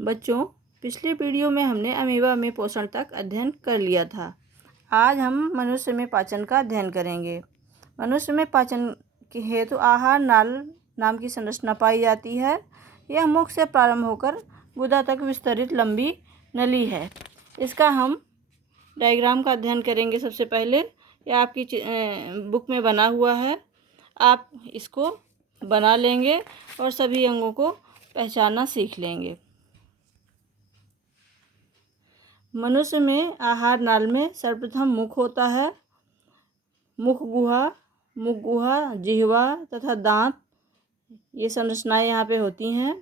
बच्चों, पिछले वीडियो में हमने अमीबा में पोषण तक अध्ययन कर लिया था। आज हम मनुष्य में पाचन का अध्ययन करेंगे। मनुष्य में पाचन के हेतु आहार नाल नाम की संरचना पाई जाती है। यह मुख से प्रारंभ होकर गुदा तक विस्तरित लंबी नली है। इसका हम डायग्राम का अध्ययन करेंगे। सबसे पहले यह आपकी बुक में बना हुआ है। आप इसको बना लेंगे और सभी अंगों को पहचानना सीख लेंगे। मनुष्य में आहार नाल में सर्वप्रथम मुख होता है। मुख गुहा, जिह्वा तथा दांत, ये संरचनाएं यहाँ पे होती हैं।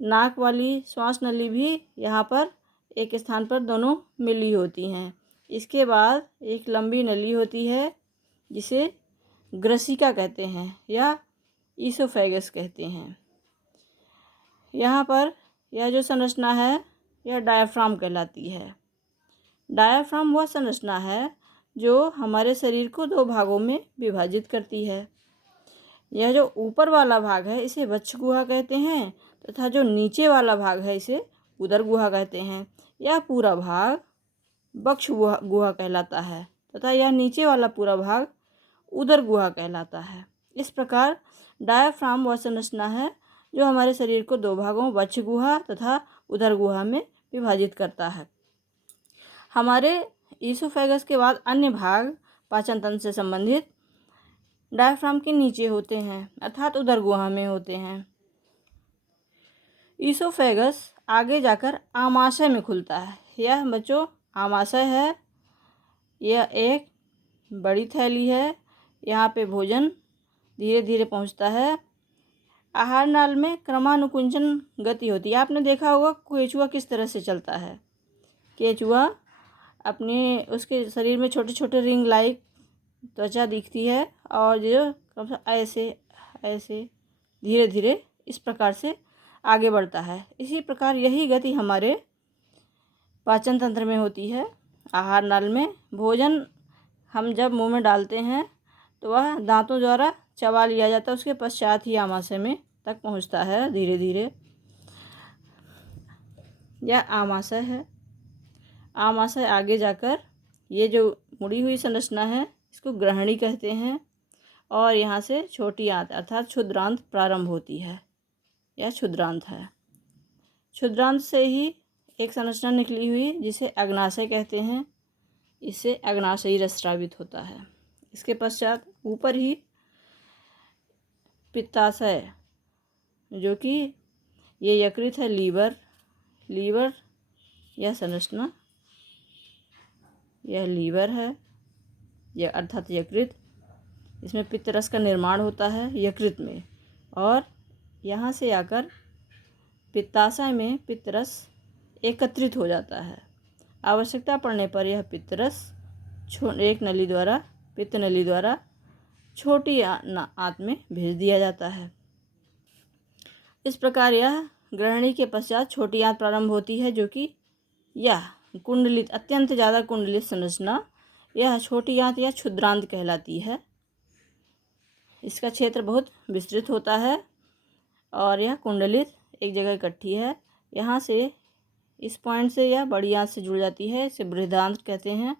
नाक वाली श्वास नली भी यहाँ पर एक स्थान पर दोनों मिली होती हैं। इसके बाद एक लंबी नली होती है जिसे ग्रसिका कहते हैं या ईसोफेगस कहते हैं। यहाँ पर यह जो संरचना है यह डायाफ्राम कहलाती है। डायाफ्राम वह संरचना है जो हमारे शरीर को दो भागों में विभाजित करती है। यह जो ऊपर वाला भाग है इसे वक्ष गुहा कहते हैं तथा जो नीचे वाला भाग है इसे उदर गुहा कहते हैं। यह पूरा भाग वक्ष गुहा कहलाता है तथा यह नीचे वाला पूरा भाग उदर गुहा कहलाता है। इस प्रकार डायाफ्राम वह संरचना है जो हमारे शरीर को दो भागों वक्ष गुहा तथा उदर गुहा में विभाजित करता है। हमारे ईसोफेगस के बाद अन्य भाग पाचन तंत्र से संबंधित डायाफ्राम के नीचे होते हैं अर्थात उदर गुहा में होते हैं। ईसोफेगस आगे जाकर आमाशय में खुलता है। यह बच्चों आमाशय है। यह एक बड़ी थैली है। यहाँ पे भोजन धीरे धीरे पहुँचता है। आहार नाल में क्रमानुकुंचन गति होती है। आपने देखा होगा केंचुआ किस तरह से चलता है। केंचुआ अपने उसके शरीर में छोटे छोटे रिंग लाइक त्वचा दिखती है और जो ऐसे ऐसे धीरे धीरे इस प्रकार से आगे बढ़ता है। इसी प्रकार यही गति हमारे पाचन तंत्र में होती है। आहार नाल में भोजन हम जब मुंह में डालते हैं तो वह दांतों द्वारा चबा लिया जाता है। उसके पश्चात ही आमाशय में तक पहुंचता है धीरे धीरे। यह आमाशय है। आमाशय आगे जाकर ये जो मुड़ी हुई संरचना है इसको ग्रहणी कहते हैं और यहाँ से छोटी आंत अर्थात क्षुद्रांत प्रारंभ होती है। यह क्षुद्रांत है। क्षुद्रांत से ही एक संरचना निकली हुई जिसे अग्नाशय कहते हैं। इससे अग्नाशयी रस स्रावित होता है। इसके पश्चात ऊपर ही पित्ताशय जो कि ये यकृत है। लीवर यह संरचना यह लीवर है। यह अर्थात यकृत, इसमें पित्त रस का निर्माण होता है यकृत में और यहाँ से आकर पित्ताशय में पित्त रस एकत्रित हो जाता है। आवश्यकता पड़ने पर यह पित्त रस एक नली द्वारा पित्त नली द्वारा छोटी आंत में भेज दिया जाता है। इस प्रकार यह ग्रहणी के पश्चात छोटी आंत प्रारंभ होती है जो कि यह कुंडलित अत्यंत ज़्यादा कुंडलित संरचना यह छोटी आंत या क्षुद्रांत कहलाती है। इसका क्षेत्र बहुत विस्तृत होता है और यह कुंडलित एक जगह इकट्ठी है। यहाँ से इस पॉइंट से यह बड़ी आंत से जुड़ जाती है। इसे बृहदांत्र कहते हैं।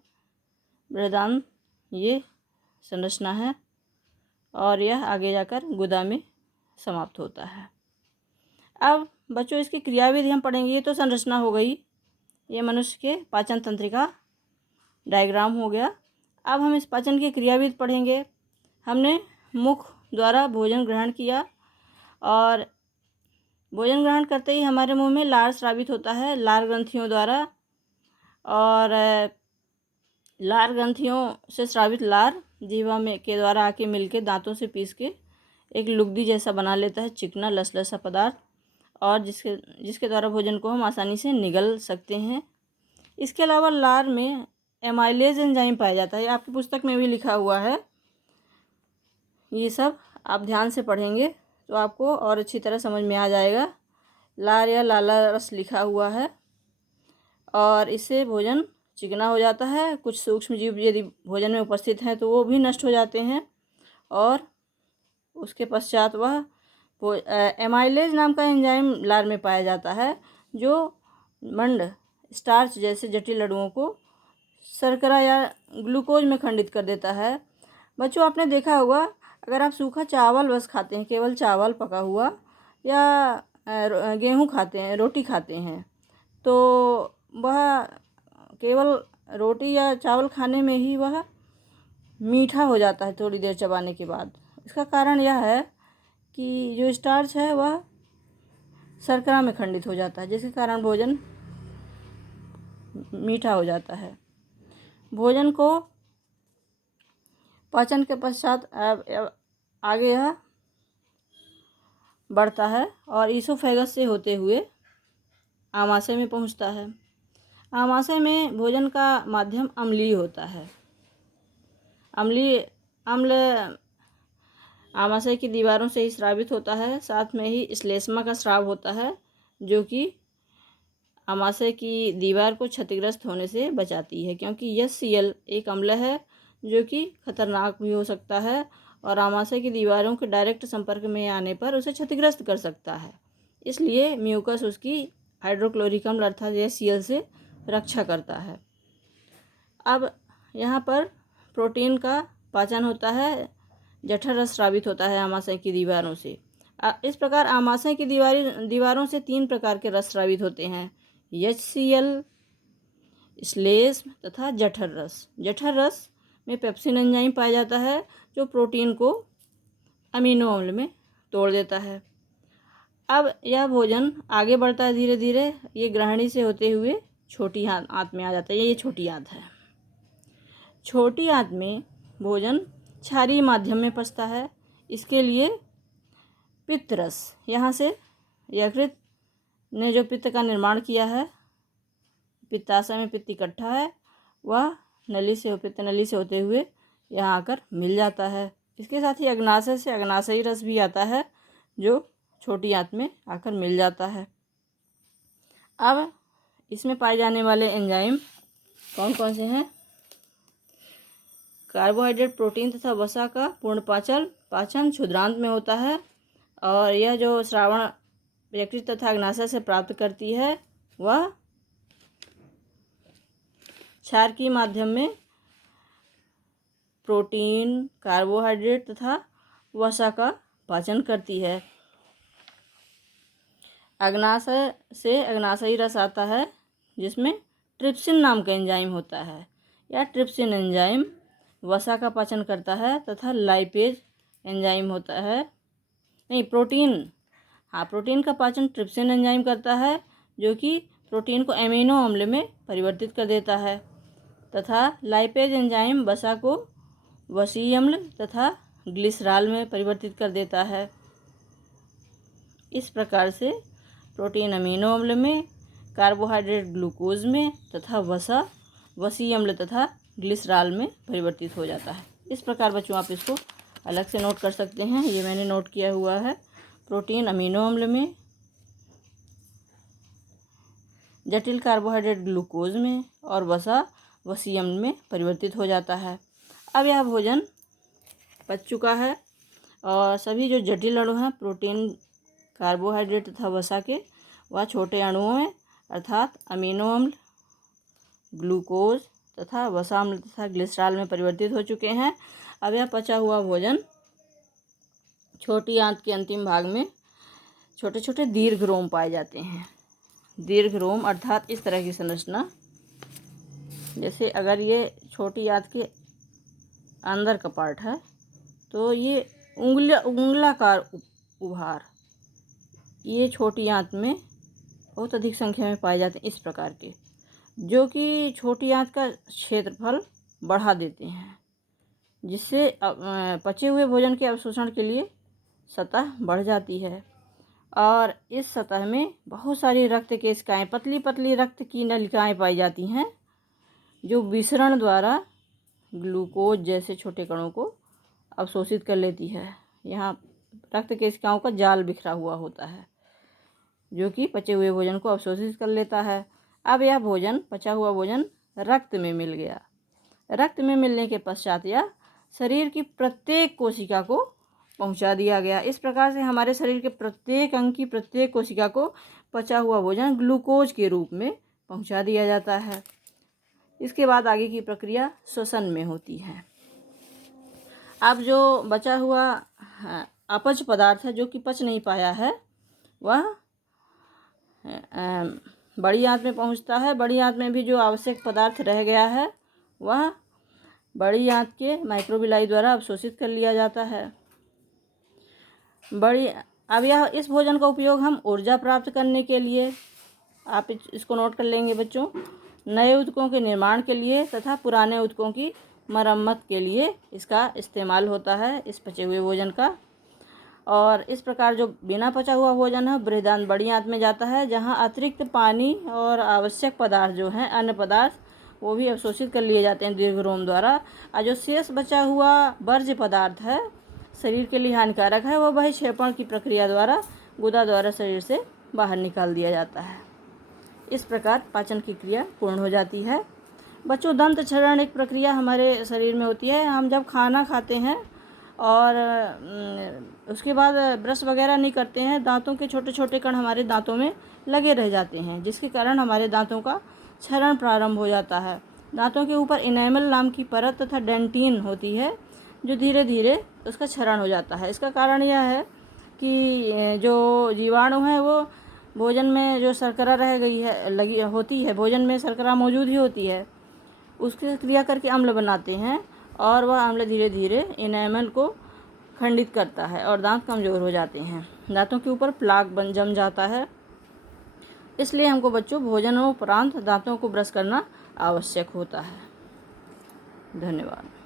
बृहदांत्र ये संरचना है और यह आगे जाकर गुदा में समाप्त होता है। अब बच्चों इसकी क्रियाविधि हम पढ़ेंगे। ये तो संरचना हो गई। ये मनुष्य के पाचन तंत्र का डायग्राम हो गया। अब हम इस पाचन की क्रियाविधि पढ़ेंगे। हमने मुख द्वारा भोजन ग्रहण किया और भोजन ग्रहण करते ही हमारे मुंह में लार स्रावित होता है लार ग्रंथियों द्वारा और लार ग्रंथियों से स्रावित लार जीवा में के द्वारा आके मिलके दांतों से पीस के एक लुगदी जैसा बना लेता है, चिकना लसलसा पदार्थ, और जिसके द्वारा भोजन को हम आसानी से निगल सकते हैं। इसके अलावा लार में एमाइलेज एंजाइम पाया जाता है। आपकी पुस्तक में भी लिखा हुआ है। ये सब आप ध्यान से पढ़ेंगे तो आपको और अच्छी तरह समझ में आ जाएगा। लार या लाला रस लिखा हुआ है और इससे भोजन चिकना हो जाता है। कुछ सूक्ष्म जीव यदि भोजन में उपस्थित हैं तो वो भी नष्ट हो जाते हैं और उसके पश्चात वह एमाइलेज नाम का एंजाइम लार में पाया जाता है जो मंड स्टार्च जैसे जटिल अणुओं को शर्करा या ग्लूकोज में खंडित कर देता है। बच्चों, आपने देखा होगा अगर आप सूखा चावल बस खाते हैं, केवल चावल पका हुआ, या गेहूँ खाते हैं, रोटी खाते हैं, तो वह केवल रोटी या चावल खाने में ही वह मीठा हो जाता है थोड़ी देर चबाने के बाद। इसका कारण यह है कि जो स्टार्च है वह शर्करा में खंडित हो जाता है, जिसके कारण भोजन मीठा हो जाता है। भोजन को पाचन के पश्चात आगे यह बढ़ता है और ईसोफेगस से होते हुए आमाशय में पहुंचता है। आमाशय में भोजन का माध्यम अम्लीय होता है। अम्ल आमाशय की दीवारों से ही स्रावित होता है। साथ में ही श्लेष्मा का स्राव होता है, जो कि आमाशय की दीवार को क्षतिग्रस्त होने से बचाती है, क्योंकि HCl एक अम्ल है जो कि खतरनाक भी हो सकता है और आमाशय की दीवारों के डायरेक्ट संपर्क में आने पर उसे क्षतिग्रस्त कर सकता है। इसलिए म्यूकस उसकी हाइड्रोक्लोरिक अम्ल अर्थात HCl से रक्षा करता है। अब यहाँ पर प्रोटीन का पाचन होता है, जठर रस स्रावित होता है आमाशय की दीवारों से। इस प्रकार आमाशय की दीवारों से 3 प्रकार के रस स्रावित होते हैं: HCl, श्लेष्म तथा जठर रस। जठर रस में पेप्सिन एंजाइम पाया जाता है जो प्रोटीन को अमीनो अम्ल में तोड़ देता है। अब यह भोजन आगे बढ़ता है धीरे धीरे, ये ग्रहणी से होते हुए छोटी आंत में आ जाता है। ये छोटी आंत है। छोटी आंत में भोजन क्षारीय माध्यम में पचता है। इसके लिए पित्त रस, यहाँ से यकृत ने जो पित्त का निर्माण किया है, पित्ताशय में पित्त इकट्ठा है, वह पित्त नली से होते हुए यहाँ आकर मिल जाता है। इसके साथ ही अग्नाशय से अग्नाशयी रस भी आता है जो छोटी आंत में आकर मिल जाता है। अब इसमें पाए जाने वाले एंजाइम कौन कौन से हैं? कार्बोहाइड्रेट, प्रोटीन तथा वसा का पूर्ण पाचन क्षुद्रांत में होता है और यह जो श्रावण यकृत तथा अग्नाशय से प्राप्त करती है वह क्षार के माध्यम में प्रोटीन, कार्बोहाइड्रेट तथा वसा का पाचन करती है। अग्नाशय से अग्नाशयी रस आता है जिसमें ट्रिप्सिन नाम का एंजाइम होता है। यह ट्रिप्सिन एंजाइम वसा का पाचन करता है तथा लाइपेज एंजाइम होता है, प्रोटीन का पाचन ट्रिप्सिन एंजाइम करता है जो कि प्रोटीन को एमिनो अम्ल में परिवर्तित कर देता है तथा लाइपेज एंजाइम वसा को वसीय अम्ल तथा ग्लिसरॉल में परिवर्तित कर देता है। इस प्रकार से प्रोटीन अमीनो अम्ल में, कार्बोहाइड्रेट ग्लूकोज में तथा वसा वसीय अम्ल तथा ग्लिसरॉल में परिवर्तित हो जाता है। इस प्रकार बच्चों आप इसको अलग से नोट कर सकते हैं। ये मैंने नोट किया हुआ है। प्रोटीन अमीनो अम्ल में, जटिल कार्बोहाइड्रेट ग्लूकोज में और वसा वसीय अम्ल में परिवर्तित हो जाता है। अब यह भोजन पच चुका है और सभी जो जटिल अणु हैं प्रोटीन, कार्बोहाइड्रेट तथा वसा के, वह छोटे अणुओं में अर्थात अमीनो अम्ल, ग्लूकोज तथा वसा अम्ल तथा ग्लिसरॉल में परिवर्तित हो चुके हैं। अब यह पचा हुआ भोजन छोटी आंत के अंतिम भाग में छोटे छोटे दीर्घरोम पाए जाते हैं। दीर्घरोम अर्थात इस तरह की संरचना, जैसे अगर ये छोटी आंत के अंदर का पार्ट है तो ये उंगलाकार उभार ये छोटी आंत में बहुत अधिक संख्या में पाए जाते हैं, इस प्रकार के, जो कि छोटी आंत का क्षेत्रफल बढ़ा देते हैं, जिससे पचे हुए भोजन के अवशोषण के लिए सतह बढ़ जाती है और इस सतह में बहुत सारी रक्त केशिकाएँ, पतली पतली रक्त की नलिकाएँ पाई जाती हैं जो विसरण द्वारा ग्लूकोज जैसे छोटे कणों को अवशोषित कर लेती है। यहाँ रक्त केशिकाओं का जाल बिखरा हुआ होता है जो कि पचे हुए भोजन को अवशोषित कर लेता है। अब यह भोजन, पचा हुआ भोजन रक्त में मिल गया। रक्त में मिलने के पश्चात यह शरीर की प्रत्येक कोशिका को पहुंचा दिया गया। इस प्रकार से हमारे शरीर के प्रत्येक अंग की प्रत्येक कोशिका को पचा हुआ भोजन ग्लूकोज के रूप में पहुंचा दिया जाता है। इसके बाद आगे की प्रक्रिया श्वसन में होती है। अब जो बचा हुआ अपच पदार्थ है जो कि पच नहीं पाया है वह बड़ी आंत में पहुंचता है। बड़ी आंत में भी जो आवश्यक पदार्थ रह गया है वह बड़ी आंत के माइक्रोबिलाई द्वारा अवशोषित कर लिया जाता है। अब इस भोजन का उपयोग हम ऊर्जा प्राप्त करने के लिए, आप इसको नोट कर लेंगे बच्चों, नए ऊतकों के निर्माण के लिए तथा पुराने ऊतकों की मरम्मत के लिए इसका इस्तेमाल होता है, इस पचे हुए भोजन का। और इस प्रकार जो बिना पचा हुआ भोजन है बृहदान्त्र बड़ी आंत में जाता है, जहाँ अतिरिक्त पानी और आवश्यक पदार्थ जो हैं अन्य पदार्थ वो भी अवशोषित कर लिए जाते हैं दीर्घरोम द्वारा। और जो शेष बचा हुआ वर्ज्य पदार्थ है शरीर के लिए हानिकारक है वह बहिक्षेपण की प्रक्रिया द्वारा गुदा द्वारा शरीर से बाहर निकाल दिया जाता है। इस प्रकार पाचन की क्रिया पूर्ण हो जाती है। बच्चों, दंत क्षरण एक प्रक्रिया हमारे शरीर में होती है। हम जब खाना खाते हैं और उसके बाद ब्रश वगैरह नहीं करते हैं, दांतों के छोटे छोटे कण हमारे दांतों में लगे रह जाते हैं, जिसके कारण हमारे दांतों का क्षरण प्रारंभ हो जाता है। दांतों के ऊपर इनेमल नाम की परत तथा डेंटिन होती है जो धीरे धीरे उसका क्षरण हो जाता है। इसका कारण यह है कि जो जीवाणु है वो भोजन में जो शर्करा रह गई है लगी होती है, भोजन में शर्करा मौजूद ही होती है, उसकी क्रिया करके अम्ल बनाते हैं और वह अम्ल धीरे धीरे इनेमल को खंडित करता है और दांत कमज़ोर हो जाते हैं। दांतों के ऊपर प्लाक जम जाता है। इसलिए हमको बच्चों भोजनों उपरांत दांतों को ब्रश करना आवश्यक होता है। धन्यवाद।